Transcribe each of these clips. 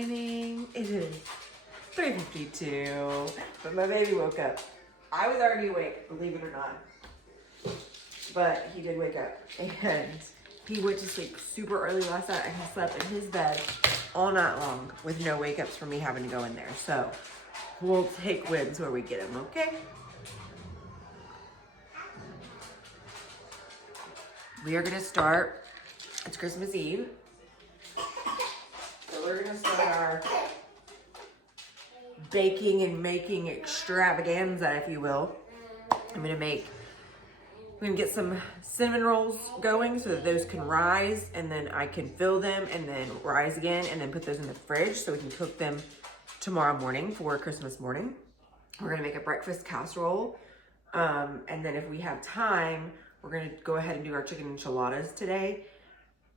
morning. It is 3:52, but my baby woke up. I was already awake, believe it or not, but he did wake up, and he went to sleep super early last night, and he slept in his bed all night long with no wake-ups from me having to go in there. So we'll take wins where we get them, okay? We are gonna start, it's Christmas Eve. So we're gonna start our baking and making extravaganza, if you will. I'm gonna get some cinnamon rolls going so that those can rise, and then I can fill them and then rise again and then put those in the fridge so we can cook them tomorrow morning for Christmas morning. We're gonna make a breakfast casserole. And then if we have time, we're gonna go ahead and do our chicken enchiladas today,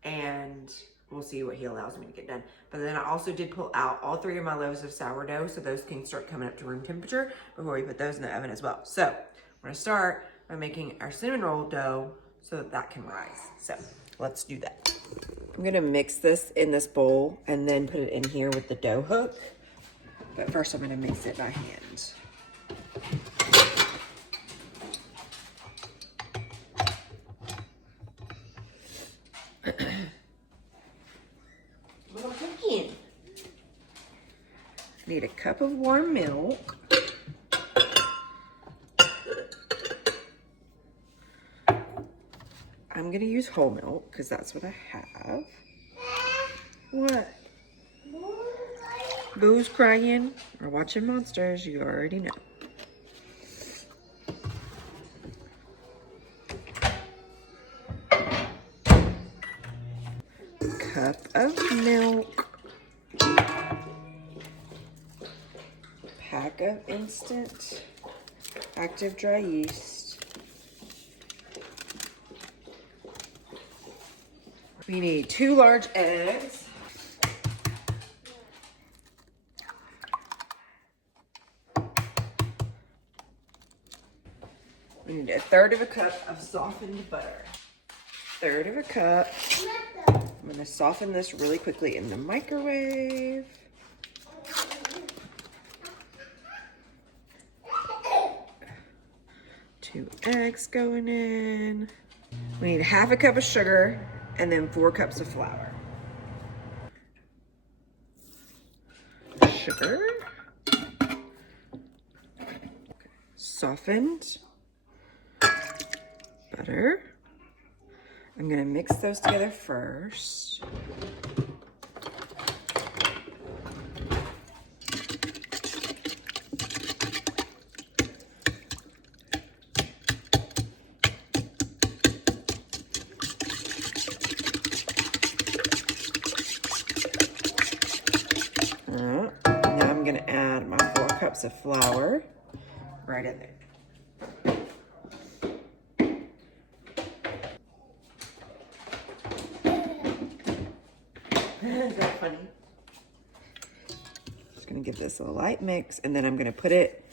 and we'll see what he allows me to get done. But then I also did pull out all 3 of my loaves of sourdough, so those can start coming up to room temperature before we put those in the oven as well. So we're gonna start by making our cinnamon roll dough so that that can rise. So let's do that. I'm gonna mix this in this bowl and then put it in here with the dough hook. But first I'm gonna mix it by hand. Need a cup of warm milk. I'm gonna use whole milk because that's what I have. What? Boo's crying. We're watching monsters, you already know. Cup of milk. Pack of instant active dry yeast. We need 2 large eggs. We need 1/3 of a cup of softened butter. 1/3 of a cup. I'm gonna soften this really quickly in the microwave. 2 eggs going in. We need 1/2 cup of sugar and then 4 cups of flour. Sugar. Softened. Butter. I'm gonna mix those together first. Now I'm gonna add my 4 cups of flour right in there. Is that funny? Just gonna give this a light mix, and then I'm gonna put it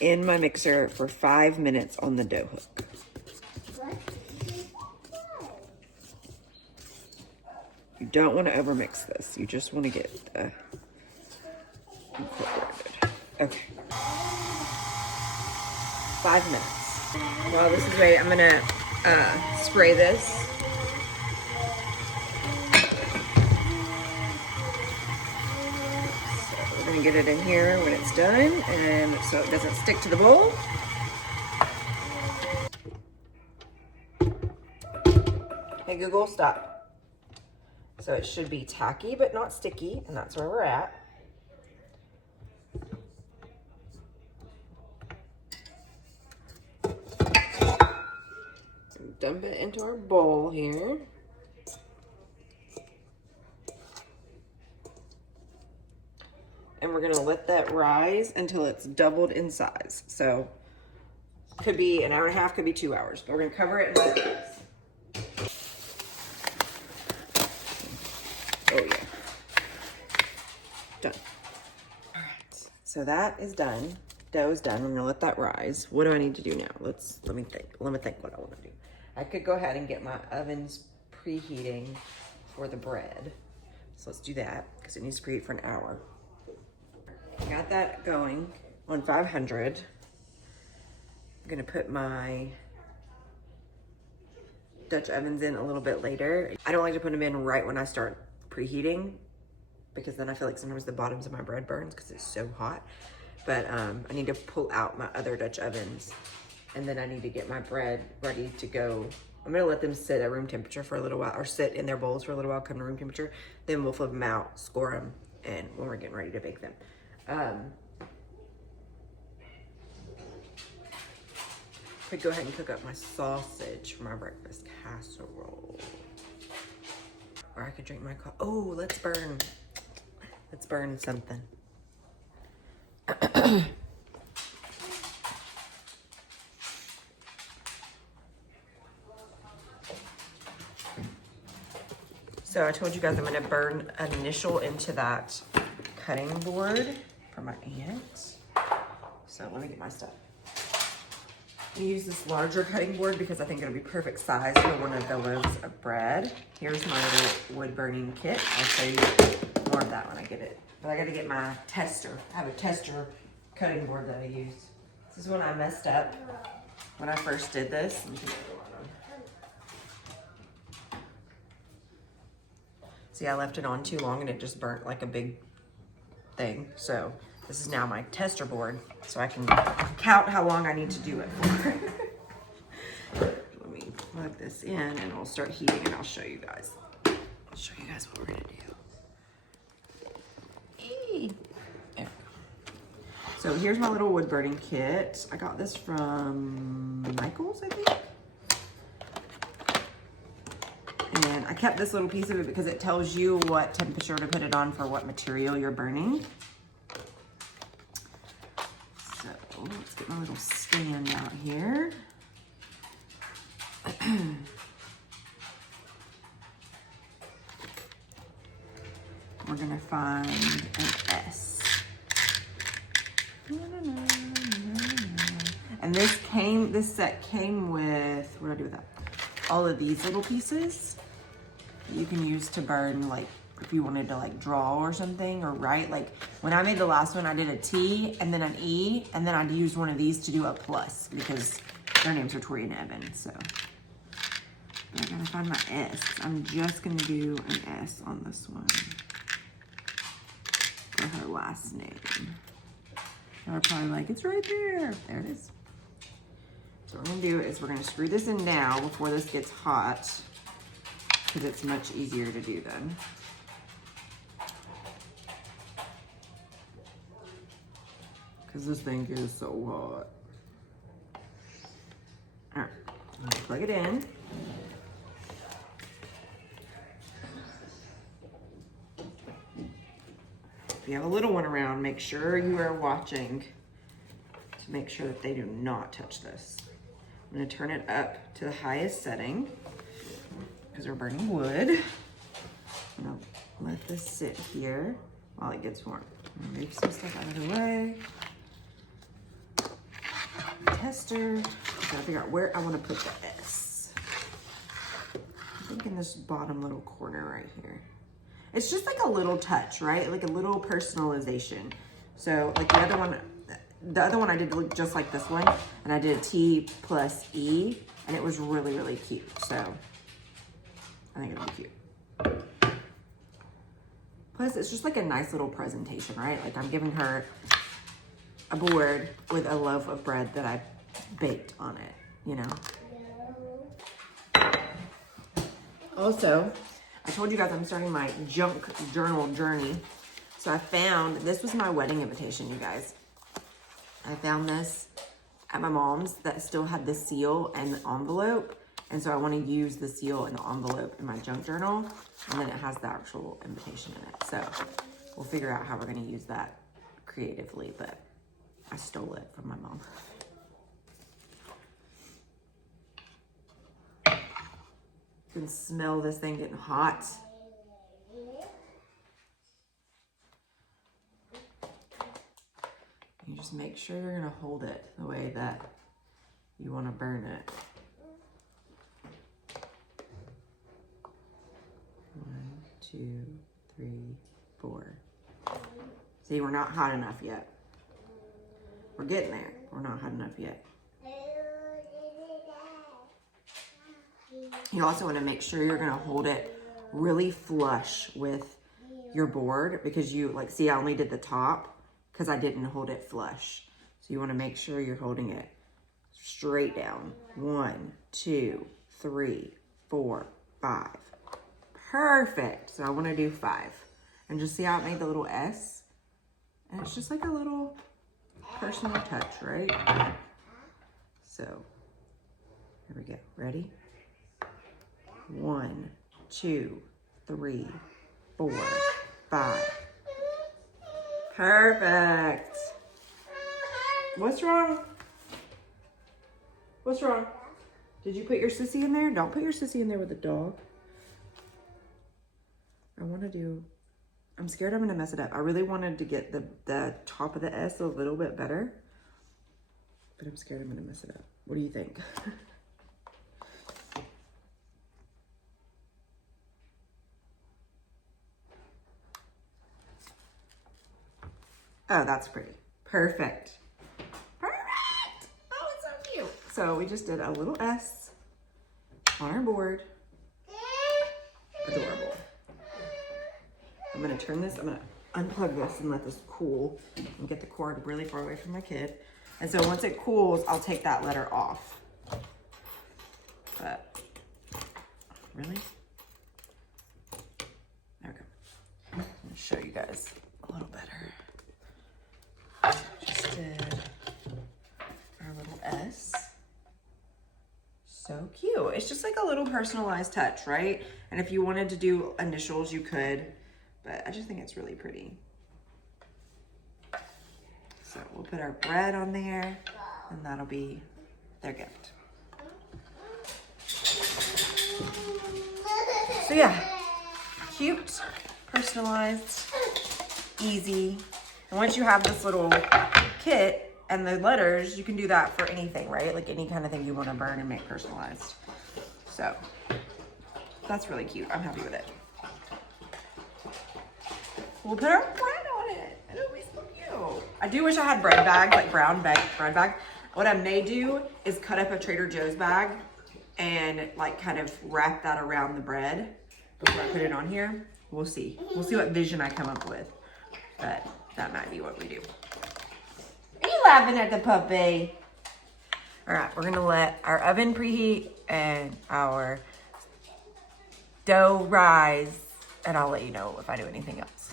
in my mixer for 5 minutes on the dough hook. You don't want to overmix this. You just want to get incorporated. Okay. 5 minutes. While this is ready, I'm gonna spray this. We're gonna get it in here when it's done, and so it doesn't stick to the bowl. Hey Google, stop. So it should be tacky but not sticky, and that's where we're at. So dump it into our bowl here. And we're gonna let that rise until it's doubled in size. So could be 1.5 hours, could be 2 hours, but we're gonna cover it and let it rise. Oh yeah, done. All right, so that is done. Dough is done. I'm gonna let that rise. What do I need to do now? Let me think what I wanna do. I could go ahead and get my ovens preheating for the bread. So let's do that. because it needs to preheat for an hour. Got that going on 500. I'm gonna put my Dutch ovens in a little bit later. I don't like to put them in right when I start preheating because then I feel like sometimes the bottoms of my bread burns because it's so hot. But I need to pull out my other Dutch ovens, and then I need to get my bread ready to go. I'm gonna let them sit at room temperature for a little while, or sit in their bowls for a little while, come to room temperature. Then we'll flip them out, score them, and when we're getting ready to bake them. Could go ahead and cook up my sausage for my breakfast casserole. Or I could drink my coffee. Oh, let's burn something. So I told you guys I'm gonna burn an initial into that cutting board for my aunt. So let me get my stuff. I'm gonna use this larger cutting board because I think it'll be perfect size for one of the loaves of bread. Here's my little wood burning kit. I'll show you more of that when I get it. But I gotta get my tester. I have a tester cutting board that I use. This is when I messed up when I first did this. See, I left it on too long and it just burnt like a big thing. So this is now my tester board, so I can count how long I need to do it for. Let me plug this in and we'll start heating and I'll show you guys. I'll show you guys what we're gonna do. There we go. So here's my little wood burning kit. I got this from Michael's, I think. And I kept this little piece of it because it tells you what temperature to put it on for what material you're burning. So let's get my little stand out here. We're gonna find an S. And this set came with, what do I do with that? All of these little pieces that you can use to burn, like if you wanted to like draw or something or write. Like when I made the last one, I did a T and then an E, and then I'd use one of these to do a plus because their names are Tori and Evan. So but I gotta find my S. I'm just gonna do an S on this one for her last name. Y'all are probably like, it's right there. There it is. So what we're gonna do is we're gonna screw this in now before this gets hot because it's much easier to do then. Because this thing is so hot. All right, I'm gonna plug it in. If you have a little one around, make sure you are watching to make sure that they do not touch this. I'm gonna turn it up to the highest setting because we're burning wood. I'm gonna let this sit here while it gets warm. I'm gonna move some stuff out of the way. Tester, I gotta figure out where I wanna put the S. I think in this bottom little corner right here. It's just like a little touch, right? Like a little personalization. So like the other one I did look just like this one, and I did a T plus E, and it was really, really cute. So I think it'll be cute. Plus it's just like a nice little presentation, right? Like I'm giving her a board with a loaf of bread that I baked on it, you know? Also, I told you guys I'm starting my junk journal journey. So I found, this was my wedding invitation, you guys. I found this at my mom's that still had the seal and the envelope. And so I want to use the seal and the envelope in my junk journal. And then it has the actual invitation in it. So we'll figure out how we're going to use that creatively, but I stole it from my mom. You can smell this thing getting hot. You just make sure you're gonna hold it the way that you wanna burn it. 1, 2, 3, 4. See, we're not hot enough yet. We're getting there. We're not hot enough yet. You also want to make sure you're going to hold it really flush with your board, because you, like, see, I only did the top because I didn't hold it flush. So you want to make sure you're holding it straight down. 1, 2, 3, 4, 5. Perfect. So I want to do 5. And just see how it made the little S? And it's just like a little personal touch, right? So here we go. Ready? 1, 2, 3, 4, 5. Perfect. What's wrong? What's wrong? Did you put your sissy in there? Don't put your sissy in there with the dog. I'm scared I'm gonna mess it up. I really wanted to get the top of the S a little bit better, but I'm scared I'm gonna mess it up. What do you think? Oh, that's pretty. Perfect. Perfect! Oh, it's so cute. So we just did a little S on our board. Adorable. I'm gonna turn this, I'm gonna unplug this and let this cool and get the cord really far away from my kid. And so once it cools, I'll take that letter off. But, really? There we go. I'm gonna show you guys a little better. Just did our little S. So cute. It's just like a little personalized touch, right? And if you wanted to do initials, you could, but I just think it's really pretty. So we'll put our bread on there, and that'll be their gift. So yeah, cute, personalized, easy. And once you have this little kit and the letters, you can do that for anything, right? Like any kind of thing you want to burn and make personalized. So that's really cute. I'm happy with it. We'll put our bread on it. It'll be so cute. I do wish I had bread bags, like brown bread bag. What I may do is cut up a Trader Joe's bag and like kind of wrap that around the bread before I put it on here. We'll see. We'll see what vision I come up with. But that might be what we do. Are you laughing at the puppy? All right, we're gonna let our oven preheat and our dough rise, and I'll let you know if I do anything else.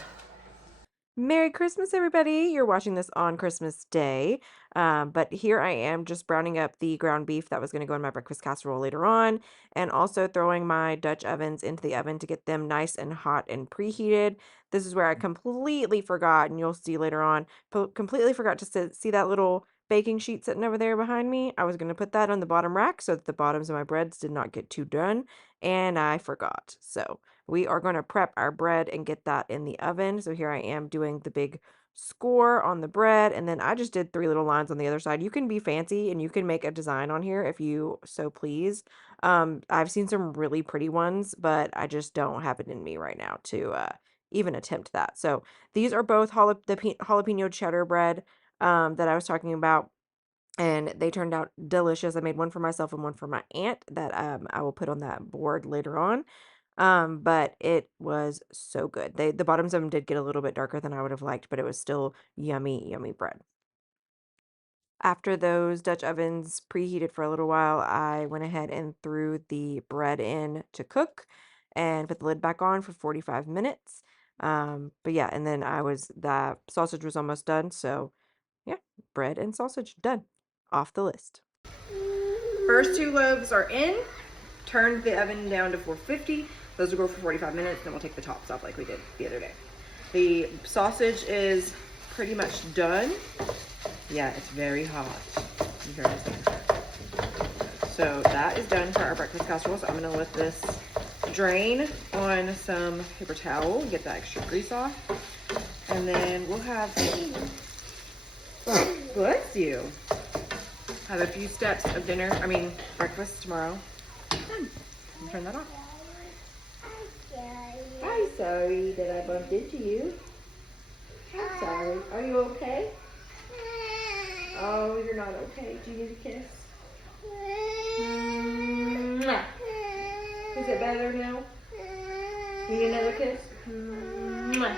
Merry Christmas, everybody. You're watching this on Christmas Day. But here I am just browning up the ground beef that was going to go in my breakfast casserole later on, and also throwing my Dutch ovens into the oven to get them nice and hot and preheated. This is where I completely forgot, and you'll see later on, completely forgot to see that little baking sheet sitting over there behind me. I was going to put that on the bottom rack so that the bottoms of my breads did not get too done, and I forgot. So we are going to prep our bread and get that in the oven. So here I am doing the big score on the bread, and then I just did 3 little lines on the other side. You can be fancy and you can make a design on here if you so please. I've seen some really pretty ones, but I just don't have it in me right now to even attempt that. So these are both the jalapeno cheddar bread that I was talking about, and they turned out delicious. I made one for myself and one for my aunt that I will put on that board later on. But it was so good. The bottoms of them did get a little bit darker than I would have liked, but it was still yummy, yummy bread. After those Dutch ovens preheated for a little while, I went ahead and threw the bread in to cook and put the lid back on for 45 minutes. But yeah, and then the sausage was almost done. So yeah, bread and sausage done. Off the list. First 2 loaves are in. Turned the oven down to 450. Those will go for 45 minutes, then we'll take the tops off like we did the other day. The sausage is pretty much done. Yeah, it's very hot. You heard us. So that is done for our breakfast casserole. So I'm gonna let this drain on some paper towel and get that extra grease off. And then we'll have, bless you, have a few steps of breakfast tomorrow. Turn that off. Bye. sorry that I bumped into you. I'm sorry. Are you okay? Oh, you're not okay. Do you need a kiss? Mwah. Is it better now? You need another kiss? Mwah.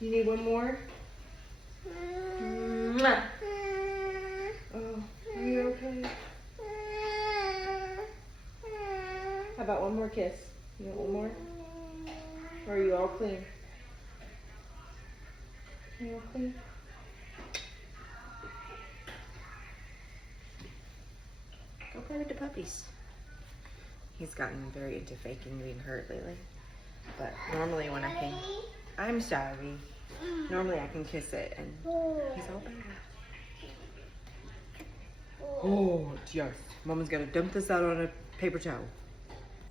You need one more? Mwah. Oh, are you okay? How about one more kiss? You want one more? Or are you all clean? Are you all clean? Go play with the puppies. He's gotten very into faking being hurt lately. But normally when I can, I'm sorry. Normally I can kiss it and he's all better. Oh, yes. Mama's gotta dump this out on a paper towel.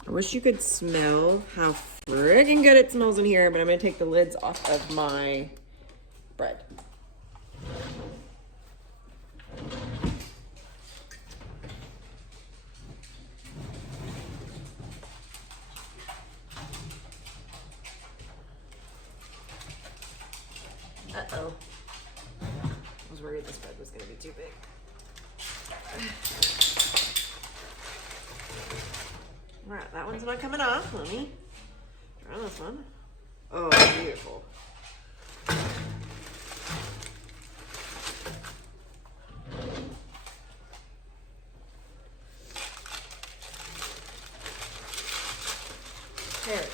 I wish you could smell how friggin' good it smells in here, but I'm gonna take the lids off of my bread. Uh-oh. I was worried this bread was gonna be too big. All right, that one's not coming off. Let me try this one. Oh, beautiful. There.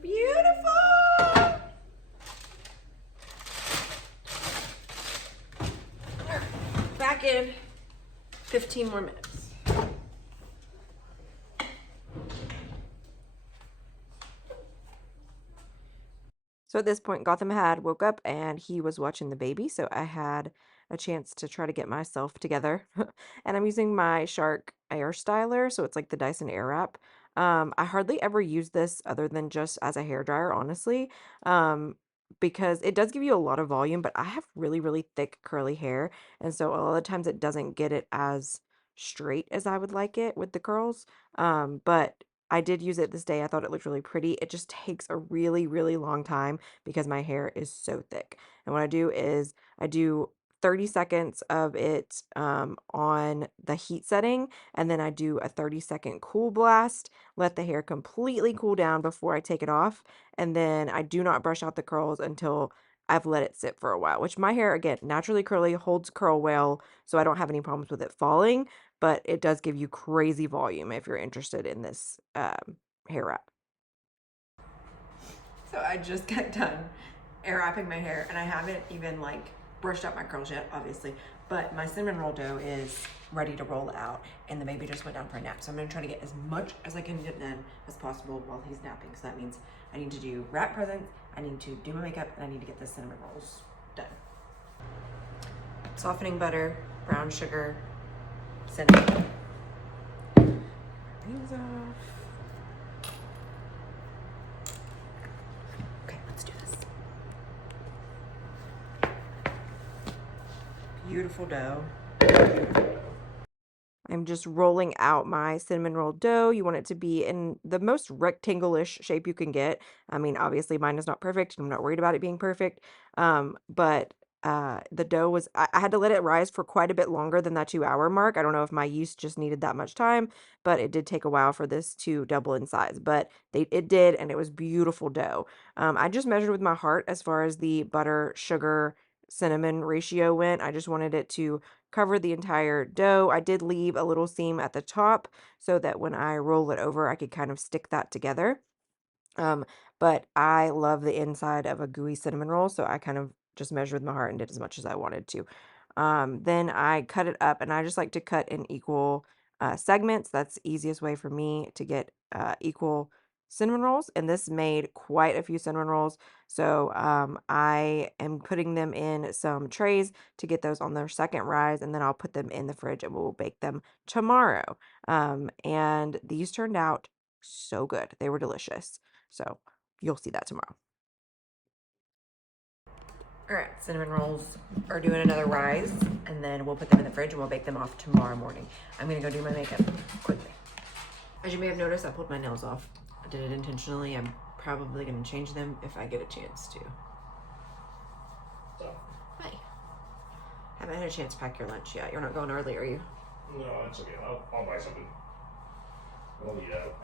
Beautiful! Back in 15 more minutes. So at this point, Gotham had woke up and he was watching the baby, so I had a chance to try to get myself together. And I'm using my Shark air styler, so it's like the Dyson Airwrap. I hardly ever use this other than just as a hair dryer, honestly, because it does give you a lot of volume, but I have really, really thick curly hair, and so a lot of times it doesn't get it as straight as I would like it with the curls. But I did use it this day. I thought it looked really pretty. It just takes a really, really long time because my hair is so thick. And what I do is I do 30 seconds of it on the heat setting, and then I do a 30-second cool blast, let the hair completely cool down before I take it off, and then I do not brush out the curls until I've let it sit for a while, which my hair, again, naturally curly, holds curl well, so I don't have any problems with it falling, but it does give you crazy volume if you're interested in this hair wrap. So I just got done air wrapping my hair, and I haven't even like brushed out my curls yet, obviously, but my cinnamon roll dough is ready to roll out, and the baby just went down for a nap. So I'm gonna try to get as much as I can get done as possible while he's napping. So that means I need to do wrap presents, I need to do my makeup, and I need to get the cinnamon rolls done. Softening butter, brown sugar, cinnamon. These off. Okay, let's do this. Beautiful dough. I'm just rolling out my cinnamon roll dough. You want it to be in the most rectangle-ish shape you can get. I mean, obviously mine is not perfect. I'm not worried about it being perfect. But the dough was, I had to let it rise for quite a bit longer than that 2-hour mark. I don't know if my yeast just needed that much time, but it did take a while for this to double in size. But it did, and it was beautiful dough. I just measured with my heart as far as the butter, sugar, cinnamon ratio went. I just wanted it to cover the entire dough. I did leave a little seam at the top so that when I roll it over, I could kind of stick that together. But I love the inside of a gooey cinnamon roll, so I kind of just measured with my heart and did as much as I wanted to. Then I cut it up, and I just like to cut in equal segments. That's the easiest way for me to get equal cinnamon rolls, and this made quite a few cinnamon rolls. So I am putting them in some trays to get those on their second rise, and then I'll put them in the fridge and we'll bake them tomorrow. And these turned out so good. They were delicious. So you'll see that tomorrow. All right, cinnamon rolls are doing another rise, and then we'll put them in the fridge and we'll bake them off tomorrow morning. I'm gonna go do my makeup quickly. As you may have noticed, I pulled my nails off. I did it intentionally. I'm probably going to change them if I get a chance to. So. Hi. Haven't had a chance to pack your lunch yet. You're not going early, are you? No, that's okay. I'll buy something. I'll eat out.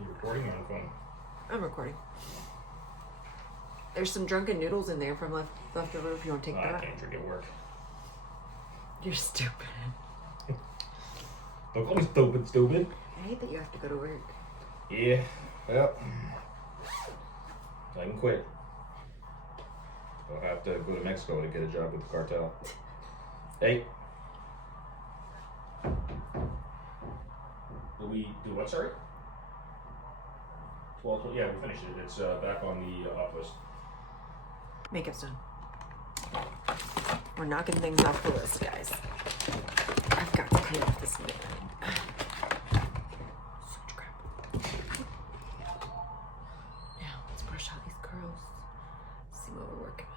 You recording or on the phone? I'm recording. There's some drunken noodles in there from leftover if you want to take that. I can't drink at work. You're stupid. Don't call me stupid. I hate that you have to go to work. Yeah, well, I can quit. I'll have to go to Mexico to get a job with the cartel. Hey. Do we do what, sorry? 12, yeah, we finished it. It's back on the up list. Makeup's done. We're knocking things off the list, guys. I've got to clean up this mirror. So much crap. Now, let's brush out these curls. See what we're working with.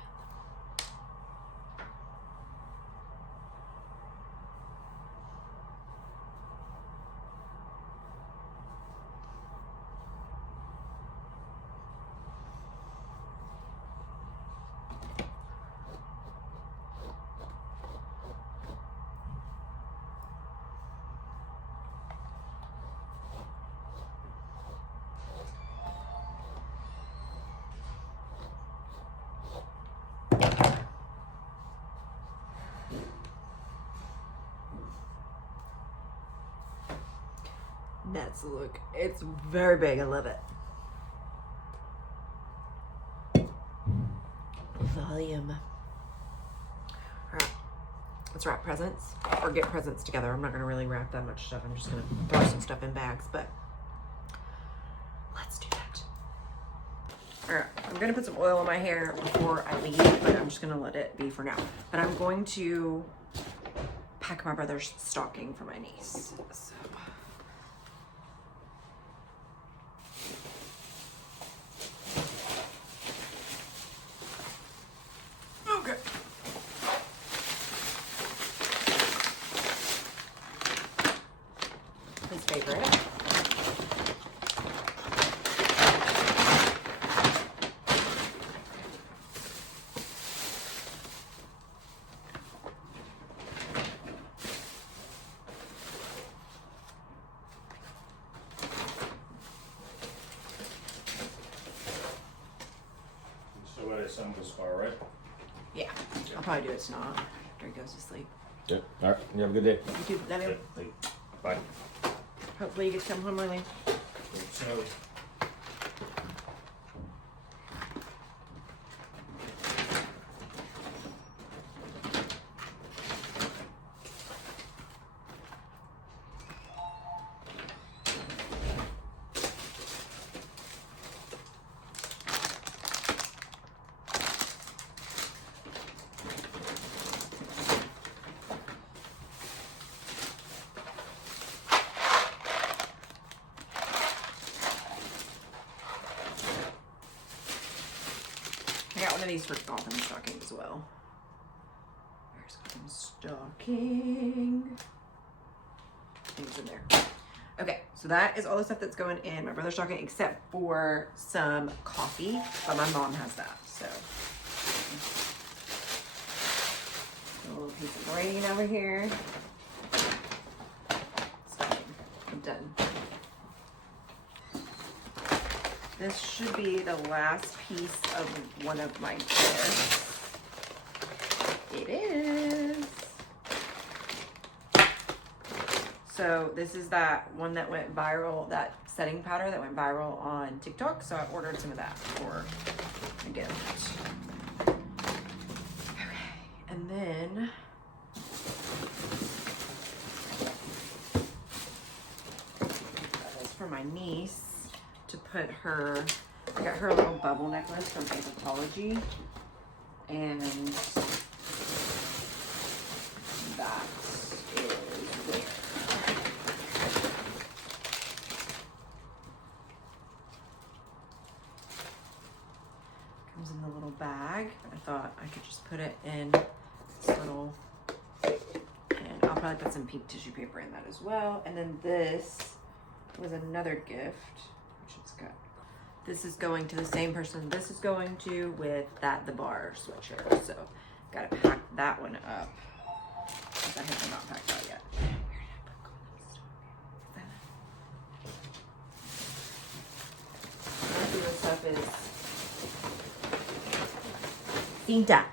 That's the look. It's very big. I love it. Volume. All right. Let's wrap presents or get presents together. I'm not going to really wrap that much stuff. I'm just going to throw some stuff in bags, but let's do that. All right. I'm going to put some oil on my hair before I leave, but I'm just going to let it be for now. But I'm going to pack my brother's stocking for my niece. So. His favorite. So what is some of this far, right? Yeah, I'll probably do it tonight after he goes to sleep. Yep. All right. You have a good day. You too. Love you. Bye. Hopefully you get to come home early. So. I got one of these for Gotham's stocking as well. Where's Gotham's stocking? Things in there. Okay, so that is all the stuff that's going in my brother's stocking except for some coffee, but my mom has that, so. A little piece of rain over here. Stocking. I'm done. This should be the last piece of one of my gifts. It is. So this is that one that went viral, that setting powder that went viral on TikTok. So I ordered some of that for a gift. Okay, and then that is for my niece. To put her, I got her a little bubble necklace from Anthropology, and that is there. Comes in the little bag. I thought I could just put it in this little, and I'll probably put some pink tissue paper in that as well. And then this was another gift, which it's got. This is going to the same person this is going to with the bar sweatshirt. So gotta pack that one up. Because I have them not packed out yet. Most of this stuff is Cinta.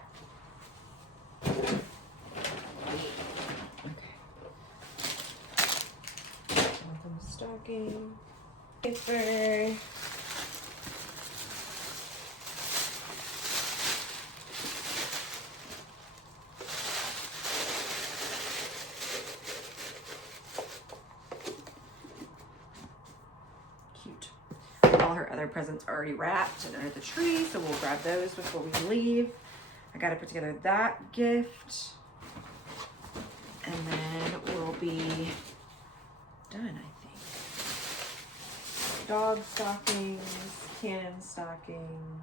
Stocking, paper. Cute. All her other presents are already wrapped and under the tree, so we'll grab those before we leave. I gotta put together that gift. And then we'll be done, I think. Dog stockings, Canon stocking.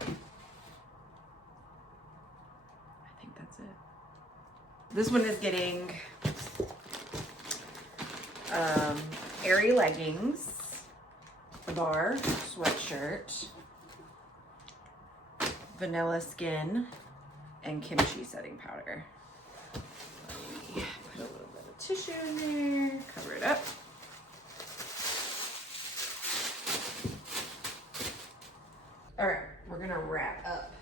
I think that's it. This one is getting airy leggings, a bar sweatshirt, vanilla skin, and kimchi setting powder. Let me put a little bit of tissue in there, cover it up. All right, we're gonna wrap up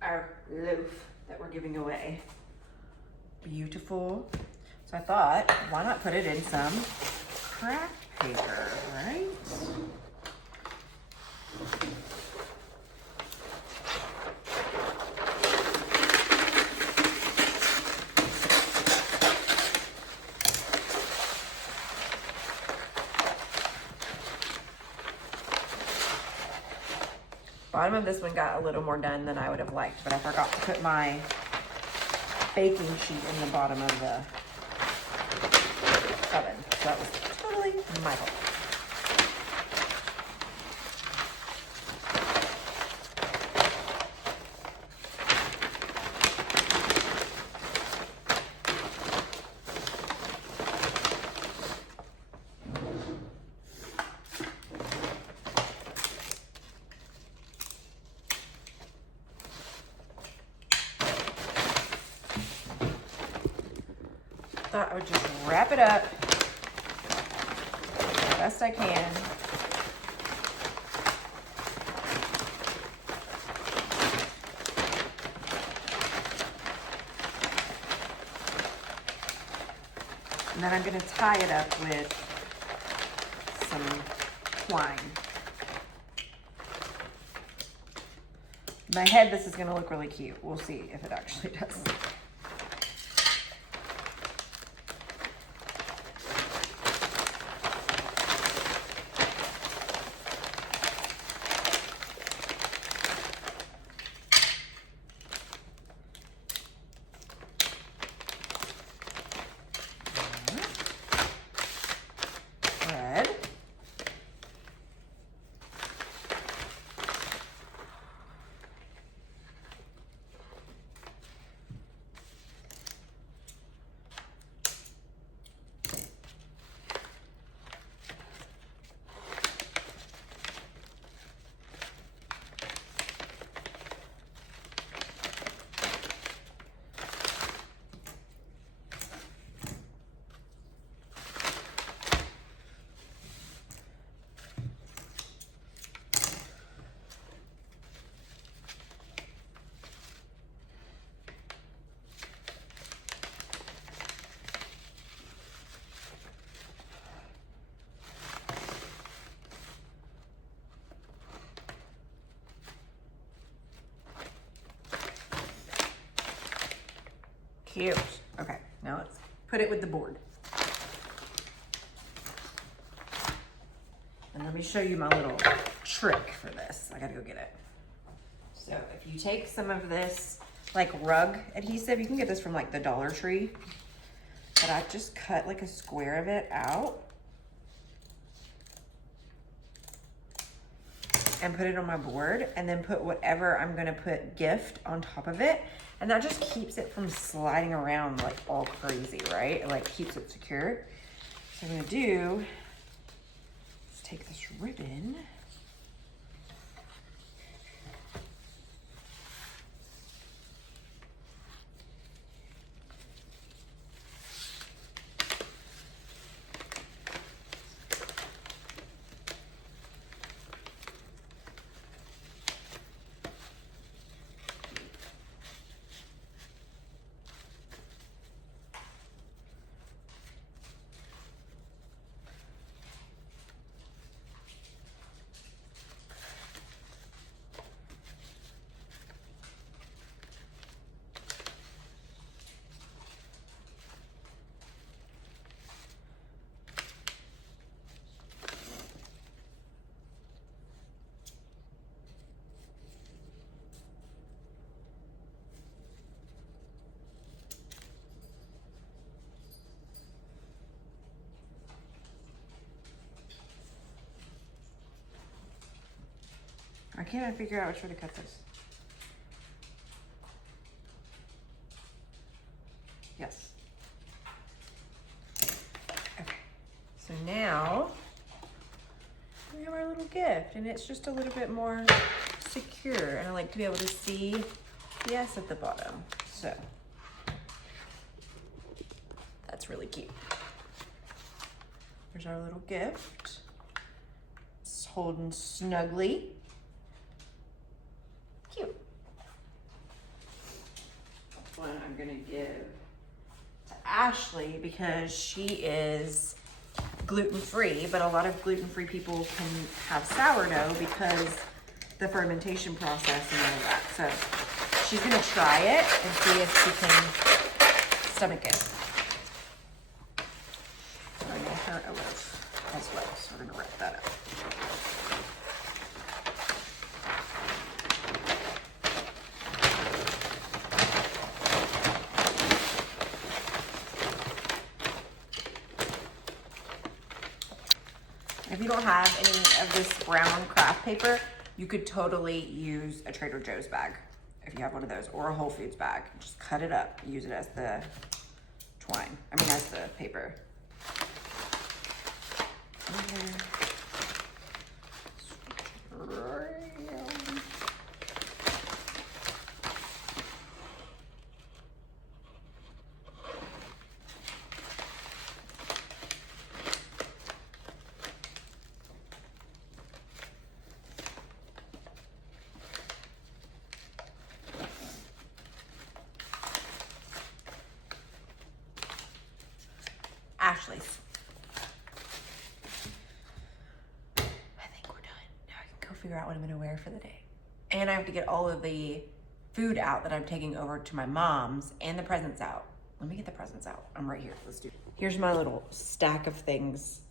our loaf that we're giving away. Beautiful. So I thought, why not put it in some craft paper, right? Bottom of this one got a little more done than I would have liked, but I forgot to put my baking sheet in the bottom of the oven. So that was totally my fault. Thought I would just wrap it up the best I can. And then I'm going to tie it up with some twine. In my head, this is going to look really cute. We'll see if it actually does. Cute. Okay, now let's put it with the board. And let me show you my little trick for this. I gotta go get it. So if you take some of this like rug adhesive, you can get this from like the Dollar Tree, but I just cut like a square of it out and put it on my board, and then put whatever I'm gonna put gift on top of it. And that just keeps it from sliding around like all crazy, right? It like keeps it secure. So I'm gonna do is take this ribbon. I can't figure out which way to cut this. Yes. Okay. So now we have our little gift, and it's just a little bit more secure, and I like to be able to see the S at the bottom. So that's really cute. There's our little gift. It's holding snugly. Cute. One I'm gonna give to Ashley because she is gluten-free, but a lot of gluten-free people can have sourdough because the fermentation process and all of that. So she's gonna try it and see if she can stomach it. So I'm gonna her a loaf as well. So we're gonna wrap that up. If you don't have any of this brown craft paper, you could totally use a Trader Joe's bag if you have one of those, or a Whole Foods bag. Just cut it up, use it as the twine. I mean, as the paper. Ashley's. I think we're done. Now I can go figure out what I'm gonna wear for the day. And I have to get all of the food out that I'm taking over to my mom's and the presents out. Let me get the presents out. I'm right here. Let's do it. Here's my little stack of things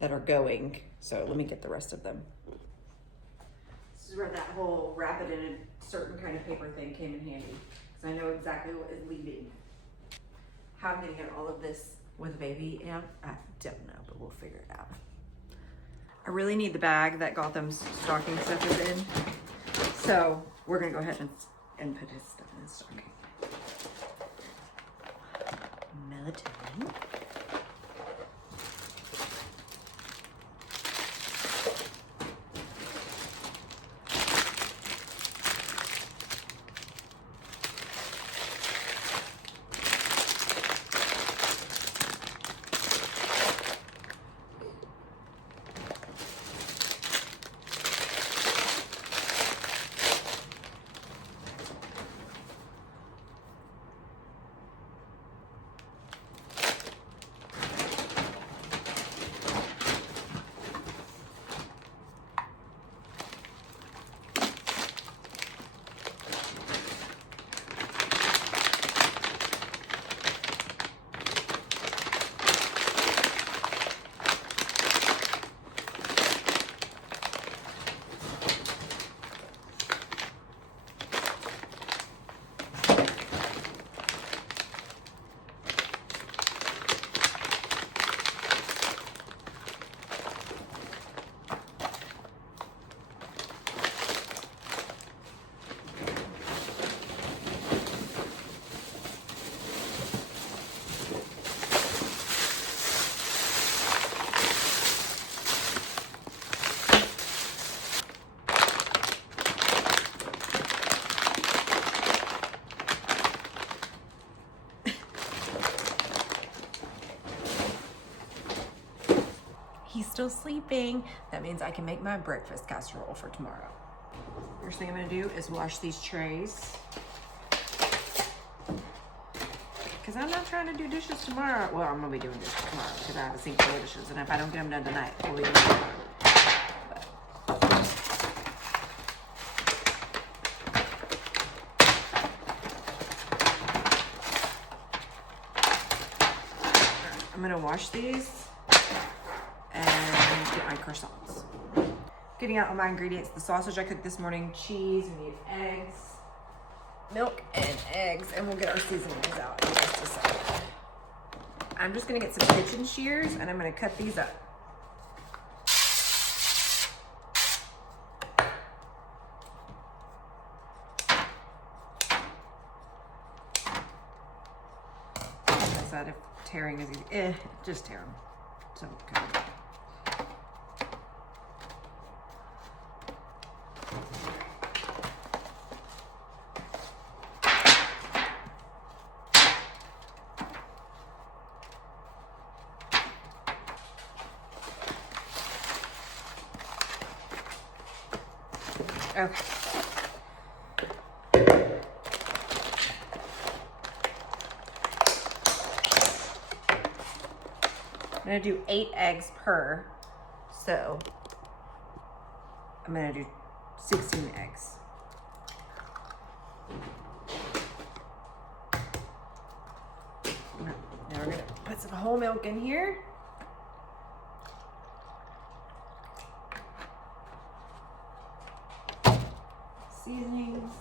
that are going. So let me get the rest of them. This is where that whole wrap it in a certain kind of paper thing came in handy. Because I know exactly what is leaving. How I'm gonna get all of this with a baby, and I don't know, but we'll figure it out. I really need the bag that Gotham's stocking stuff is in. So we're gonna go ahead and put his stuff in his stocking. Melatonin. still sleeping. That means I can make my breakfast casserole for tomorrow. First thing I'm gonna do is wash these trays. Because I'm not trying to do dishes tomorrow. Well, I'm gonna be doing dishes tomorrow because I have a sink full of dishes. And if I don't get them done tonight, we'll be doing them tomorrow. I'm gonna wash these and get my croissants. Getting out all my ingredients. The sausage I cooked this morning, cheese, we need eggs, milk and eggs, and we'll get our seasonings out in just a second. I'm just gonna get some kitchen shears and I'm gonna cut these up. If tearing is easy, just tear them. So okay. Okay. I'm gonna do 8 eggs per, so I'm gonna do 16 eggs. Now we're gonna put some whole milk in here. Seasonings.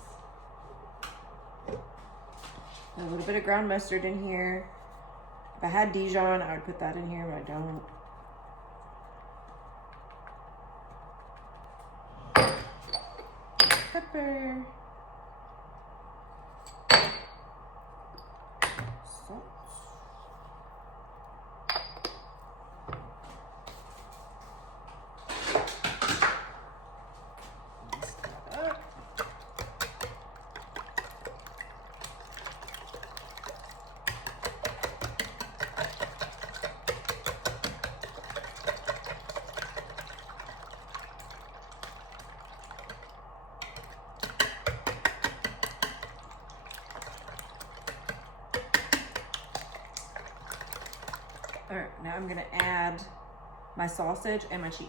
A little bit of ground mustard in here. If I had Dijon, I would put that in here, but I don't. Pepper. Salt. Mix that up. All right, now I'm gonna add my sausage and my cheese.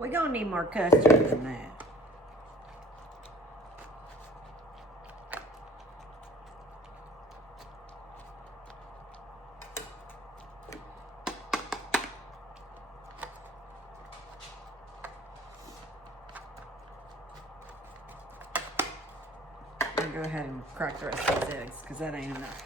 We're gonna need more custard than that. I'm gonna go ahead and crack the rest of these eggs because that ain't enough.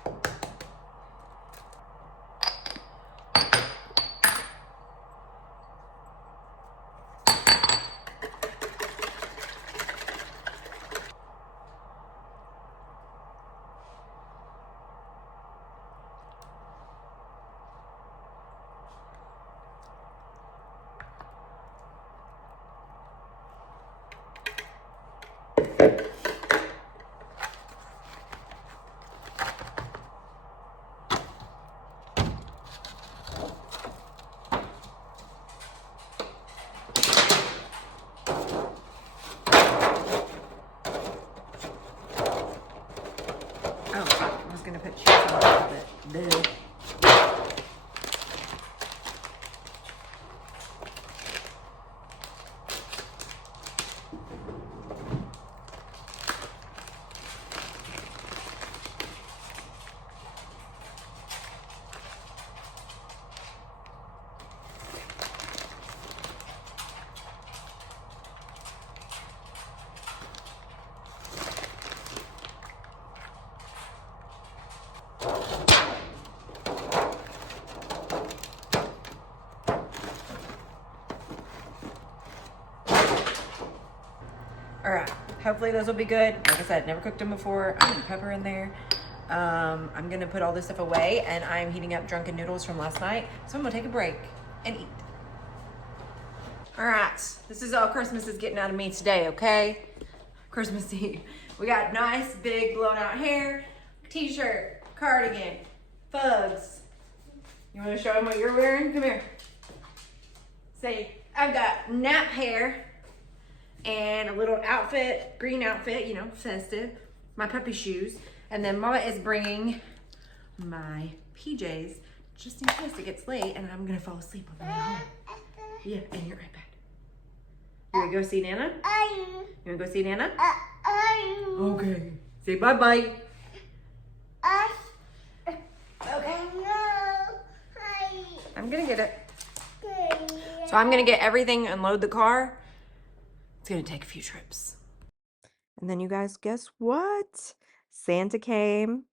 Oh, fuck. I was going to put cheese on top of it. Duh. All right, hopefully those will be good. Like I said, never cooked them before. I'm gonna pepper in there. I'm gonna put all this stuff away, and I'm heating up drunken noodles from last night. So I'm gonna take a break and eat. All right, this is all Christmas is getting out of me today, okay? Christmas Eve. We got nice, big, blown out hair, t-shirt, cardigan, fugs. You wanna show them what you're wearing? Come here. Say, I've got nap hair, and a little outfit, green outfit, you know, festive, my puppy shoes, and then Mama is bringing my PJs just in case it gets late and I'm gonna fall asleep on the way home. Yeah, and your iPad. You wanna go see Nana? You wanna go see Nana? Okay. Say bye-bye. Okay. I'm gonna get it. So I'm gonna get everything, unload the car. It's gonna take a few trips. And then you guys, guess what? Santa came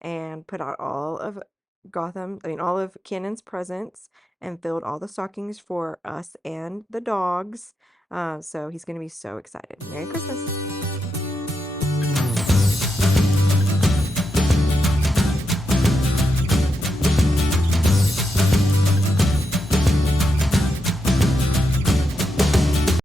and put out all of all of Kennan's presents and filled all the stockings for us and the dogs. So he's gonna be so excited. Merry Christmas.